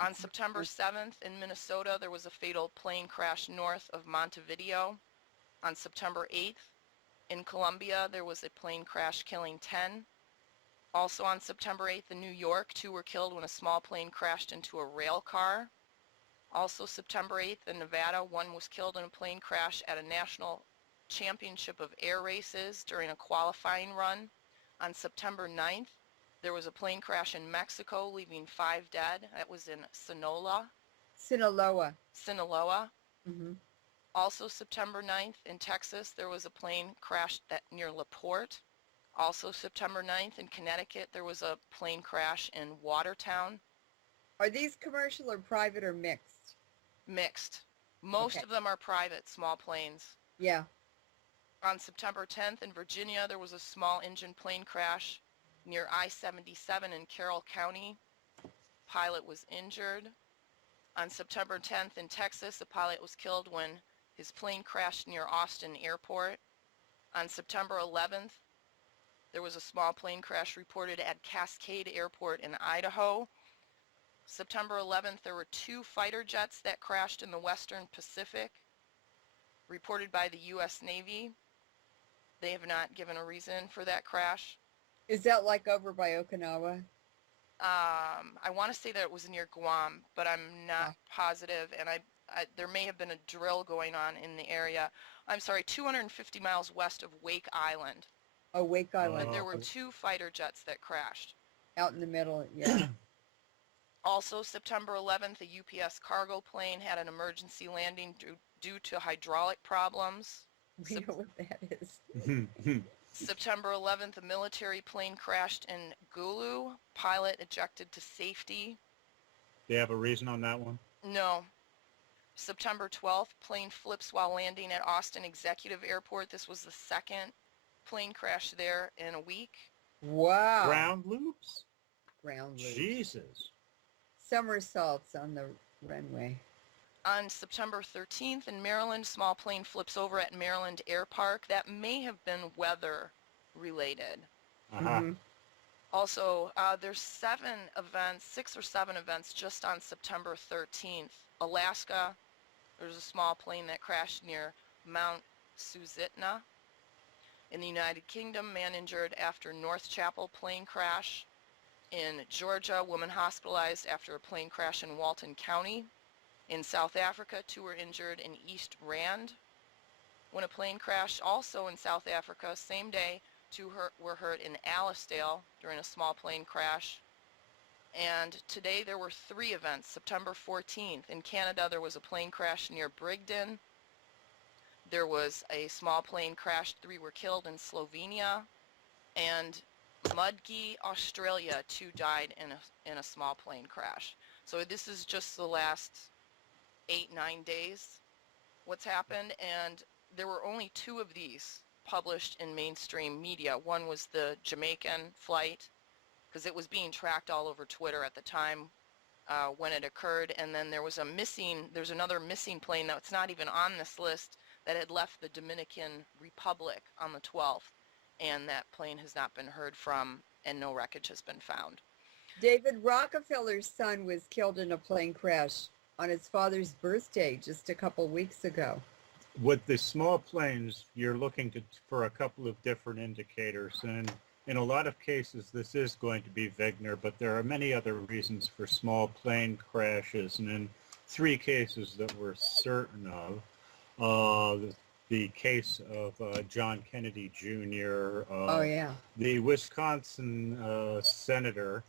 On September 7th in Minnesota, there was a fatal plane crash north of Montevideo. On September 8th in Colombia, there was a plane crash killing 10. Also on September 8th in New York, 2 were killed when a small plane crashed into a rail car. Also September 8th in Nevada, 1 was killed in a plane crash at a national championship of air races during a qualifying run. On September 9th, there was a plane crash in Mexico, leaving 5 dead. That was in Sinaloa. Sinaloa. Mm-hmm. Also September 9th in Texas, there was a plane crash near LaPorte. Also September 9th in Connecticut, there was a plane crash in Watertown. Are these commercial or private or mixed? Mixed. Most of them are private, small planes. Yeah. On September 10th in Virginia, there was a small engine plane crash near I-77 in Carroll County. Pilot was injured. On September 10th in Texas, a pilot was killed when his plane crashed near Austin Airport. On September 11th, there was a small plane crash reported at Cascade Airport in Idaho. September 11th, there were 2 fighter jets that crashed in the Western Pacific, reported by the U.S. Navy. They have not given a reason for that crash. Is that like over by Okinawa? I want to say that it was near Guam, but I'm not positive, and there may have been a drill going on in the area. I'm sorry, 250 miles west of Wake Island. Oh, Wake Island. But there were 2 fighter jets that crashed. Out in the middle, yeah. Also, September 11th, a UPS cargo plane had an emergency landing due to hydraulic problems. We know what that is. September 11th, a military plane crashed in Gulu. Pilot ejected to safety. Do you have a reason on that one? No. September 12th, plane flips while landing at Austin Executive Airport. This was the 2nd plane crash there in a week. Wow. Ground loops? Ground loops. Jesus. Somersaults on the runway. On September 13th in Maryland, small plane flips over at Maryland Air Park. That may have been weather related. Uh-huh. Also, there's 6 or 7 events just on September 13th. Alaska, there's a small plane that crashed near Mount Susitna. In the United Kingdom, man injured after North Chapel plane crash. In Georgia, woman hospitalized after a plane crash in Walton County. In South Africa, 2 were injured in East Rand when a plane crashed. Also in South Africa, same day, 2 were hurt in Alicedale during a small plane crash. And today there were 3 events. September 14th, in Canada, there was a plane crash near Brigden. There was a small plane crash, 3 were killed in Slovenia. And Mudgee, Australia, 2 died in a small plane crash. So this is just the last 8-9 days what's happened, and there were only 2 of these published in mainstream media. One was the Jamaican flight, because it was being tracked all over Twitter at the time when it occurred, and then there's another missing plane that's not even on this list that had left the Dominican Republic on the 12th, and that plane has not been heard from, and no wreckage has been found. David Rockefeller's son was killed in a plane crash on his father's birthday just a couple weeks ago. With the small planes, you're looking for a couple of different indicators, and in a lot of cases this is going to be Wigner, but there are many other reasons for small plane crashes, and in 3 cases that we're certain of, the case of John Kennedy Jr., the Wisconsin senator,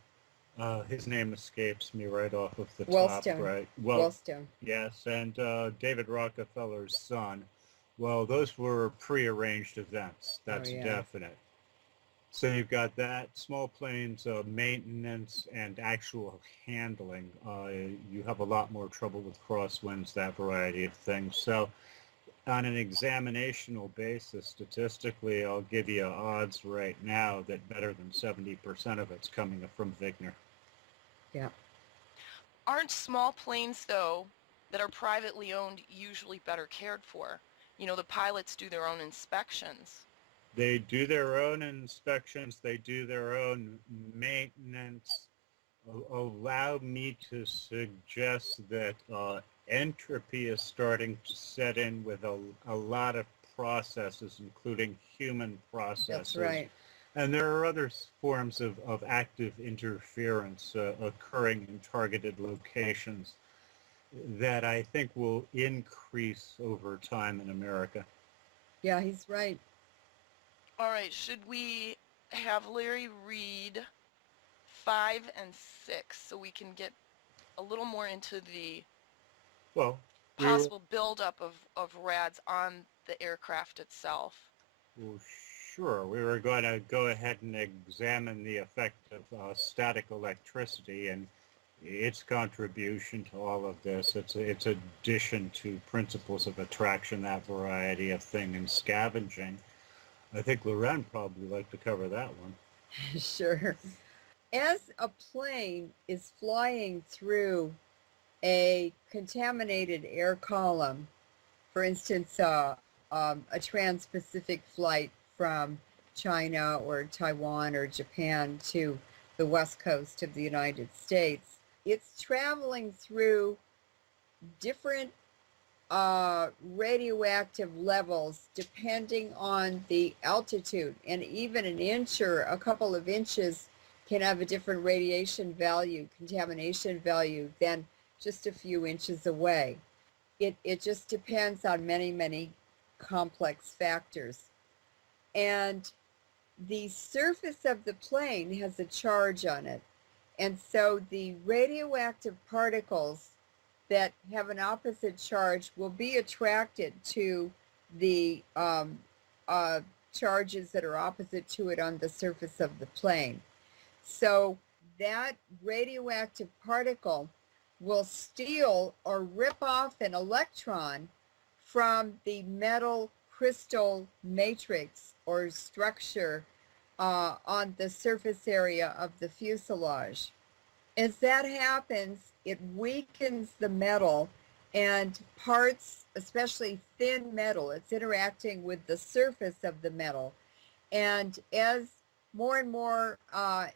his name escapes me right off of the top, right? Wellstone. Yes, and David Rockefeller's son. Well, those were prearranged events. That's definite. So you've got that, small planes, maintenance, and actual handling. You have a lot more trouble with crosswinds, that variety of things. So on an examinational basis, statistically, I'll give you odds right now that better than 70% of it's coming from Wigner. Yeah. Aren't small planes, though, that are privately owned usually better cared for? You know, the pilots do their own inspections. They do their own inspections. They do their own maintenance. allow me to suggest that entropy is starting to set in with a lot of processes, including human That's processes. right. And there are other forms of active interference occurring in targeted locations that I think will increase over time in America. Yeah, he's right. All right, should we have Larry read 5 and 6 so we can get a little more into the Well, we were possible buildup of rads on the aircraft itself? well, sure. We were going to go ahead and examine the effect of static electricity and its contribution to all of this. It's addition to principles of attraction, that variety of thing, and scavenging. I think Loren probably like to cover that one. Sure. As a plane is flying through a contaminated air column, for instance, a trans-Pacific flight from China or Taiwan or Japan to the west coast of the United States, it's traveling through different radioactive levels depending on the altitude, and even an inch or a couple of inches can have a different radiation value, contamination value, than just a few inches away. It just depends on many complex factors. And the surface of the plane has a charge on it. And so the radioactive particles that have an opposite charge will be attracted to the charges that are opposite to it on the surface of the plane. So that radioactive particle will steal or rip off an electron from the metal crystal matrix or structure on the surface area of the fuselage. As that happens, it weakens the metal, and parts, especially thin metal, it's interacting with the surface of the metal. And as more and more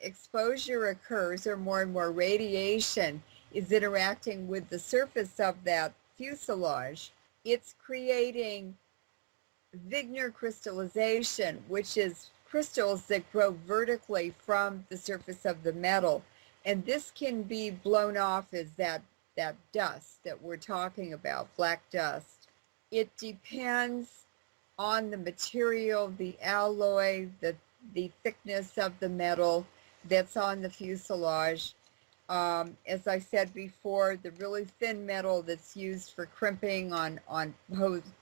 exposure occurs, or more and more radiation is interacting with the surface of that fuselage, it's creating Wigner crystallization, which is crystals that grow vertically from the surface of the metal. And this can be blown off as that dust that we're talking about, black dust. It depends on the material, the alloy, the thickness of the metal that's on the fuselage. As I said before, the really thin metal that's used for crimping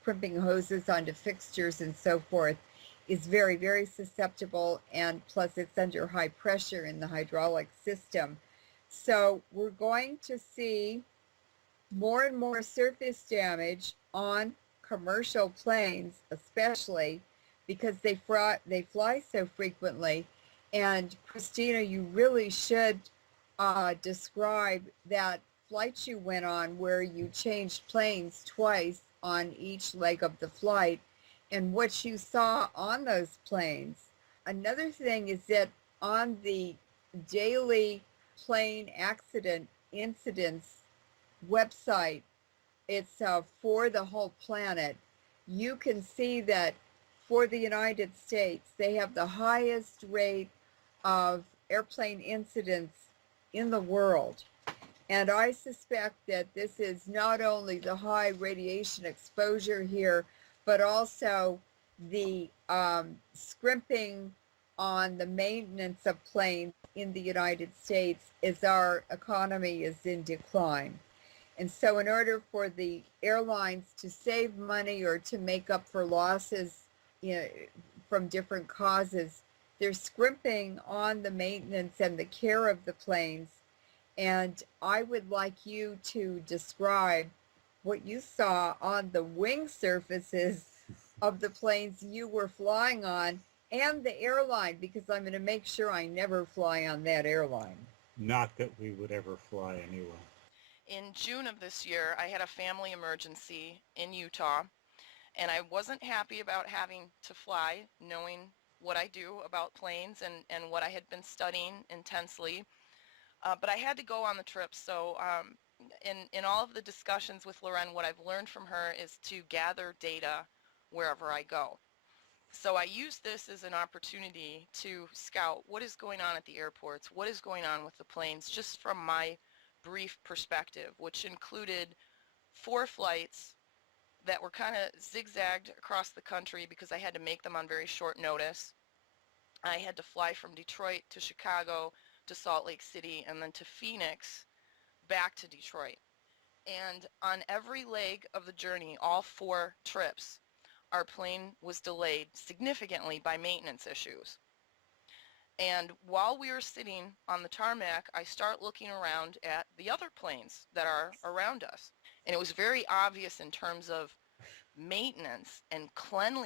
crimping hoses onto fixtures and so forth is very susceptible, and plus it's under high pressure in the hydraulic system. So we're going to see more and more surface damage on commercial planes, especially because they fly so frequently. And Christina, you really should describe that flight you went on where you changed planes twice on each leg of the flight and what you saw on those planes. Another thing is that on the daily plane accident incidents website, it's for the whole planet, you can see that for the United States, they have the highest rate of airplane incidents in the world. And I suspect that this is not only the high radiation exposure here, but also the scrimping on the maintenance of planes in the United States as our economy is in decline. And so in order for the airlines to save money or to make up for losses, from different causes, they're scrimping on the maintenance and the care of the planes. And I would like you to describe what you saw on the wing surfaces of the planes you were flying on and the airline, because I'm going to make sure I never fly on that airline. Not that we would ever fly anyway. In June of this year, I had a family emergency in Utah, and I wasn't happy about having to fly, knowing what I do about planes and what I had been studying intensely. But I had to go on the trip, so in all of the discussions with Loren, what I've learned from her is to gather data wherever I go. So I use this as an opportunity to scout what is going on at the airports, what is going on with the planes, just from my brief perspective, which included 4 flights that were kind of zigzagged across the country because I had to make them on very short notice. I had to fly from Detroit to Chicago to Salt Lake City and then to Phoenix back to Detroit. And on every leg of the journey, all 4 trips, our plane was delayed significantly by maintenance issues. And while we were sitting on the tarmac, I start looking around at the other planes that are around us. And it was very obvious in terms of maintenance and cleanliness